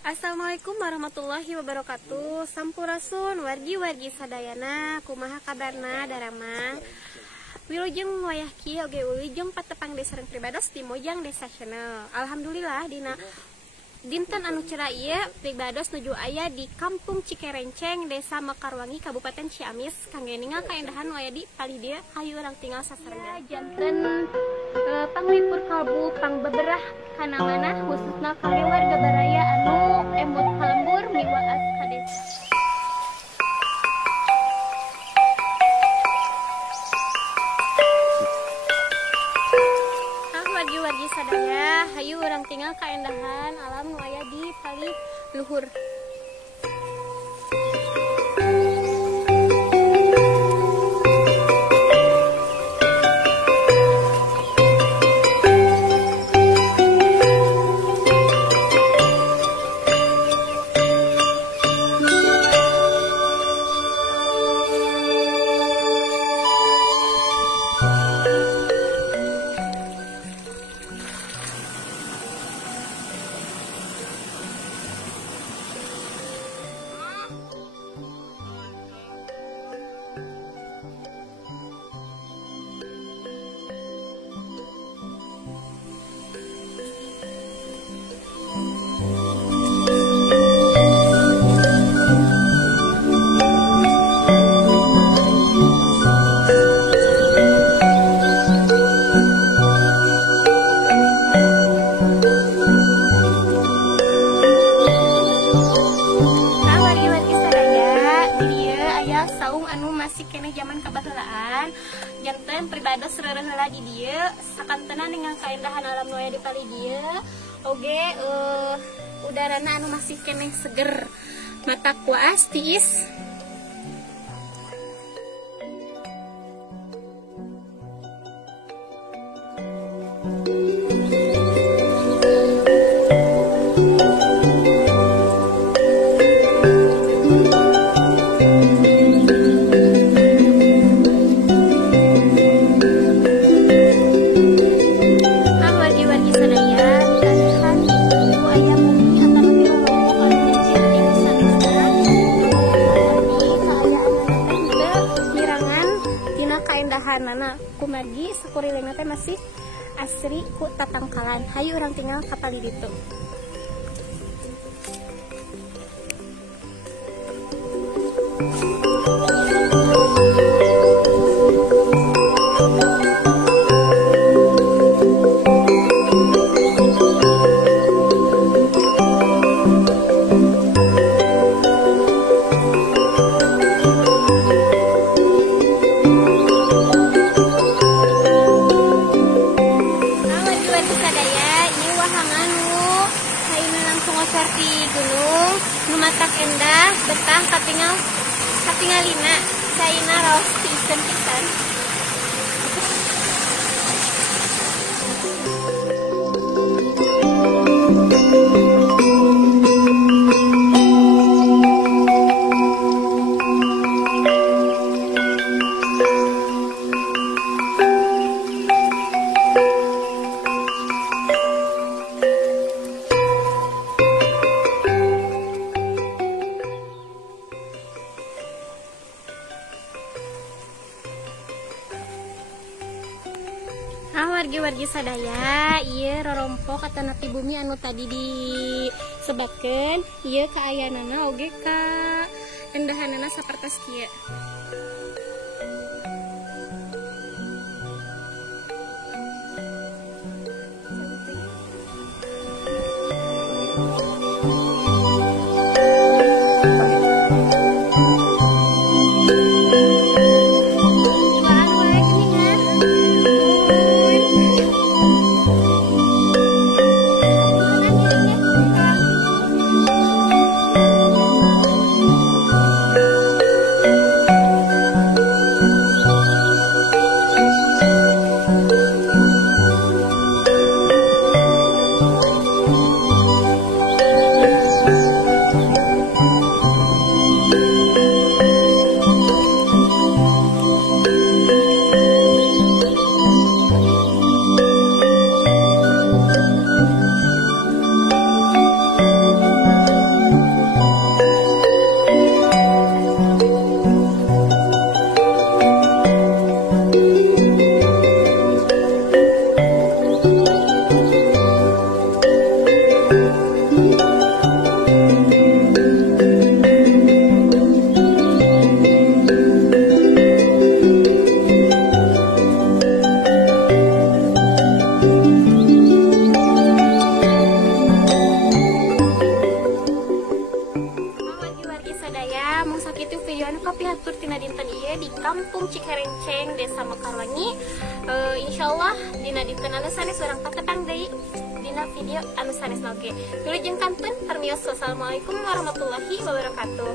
Assalamualaikum warahmatullahi wabarakatuh. Sampurasun wargi-wargi sadayana, kumaha kabarna darama. Wilujeng wayah kieu oge wilujeng patepang desareng pribados di Mojang Desa Channel. Alhamdulillah dina dinten anu cerah ieu pribados nuju aya di Kampung Cikerenceng, Desa Mekarwangi, Kabupaten Ciamis. Kangge ningal kaendahan nu aya di palih dieu hayu urang tinggal sasarengan. Janten panglipur kalbu pang beberah kana manah khususna kangge warga baraya anu emut kalembur miwaas kades. Wargi-wargi sadaya hayu urang tinggal kaendahan alam nu aya di palih luhur. Saung anu masih kene zaman kabahelaan janten pribados reureuh di dieu sakantena dengan kaendahan alam nu aya di palih dieu oge udarana anu masih kene seger mata kuas tiis. Kaendahanana kumargi sakurilengna teh masih asri ku tatangkalan. Hayu urang tinggal ka palih ditu. Seperti gunung numatak endah betah katingalina caina raos pisan pisan. Wargi-wargi sadaya ieu rorompok atau napi bumi anu tadi disebatkeun ieu kaayanana oge ka endahanana sapertos kieu. kapihatur tina dinten ieu di Kampung Cikerenceng, Desa Mekarwangi. Insyaallah dina dinten anu sanes urang patepang deui dina video anu sanes oge. Wilujeng kantun permios. Wassalamualaikum warahmatullahi wabarakatuh.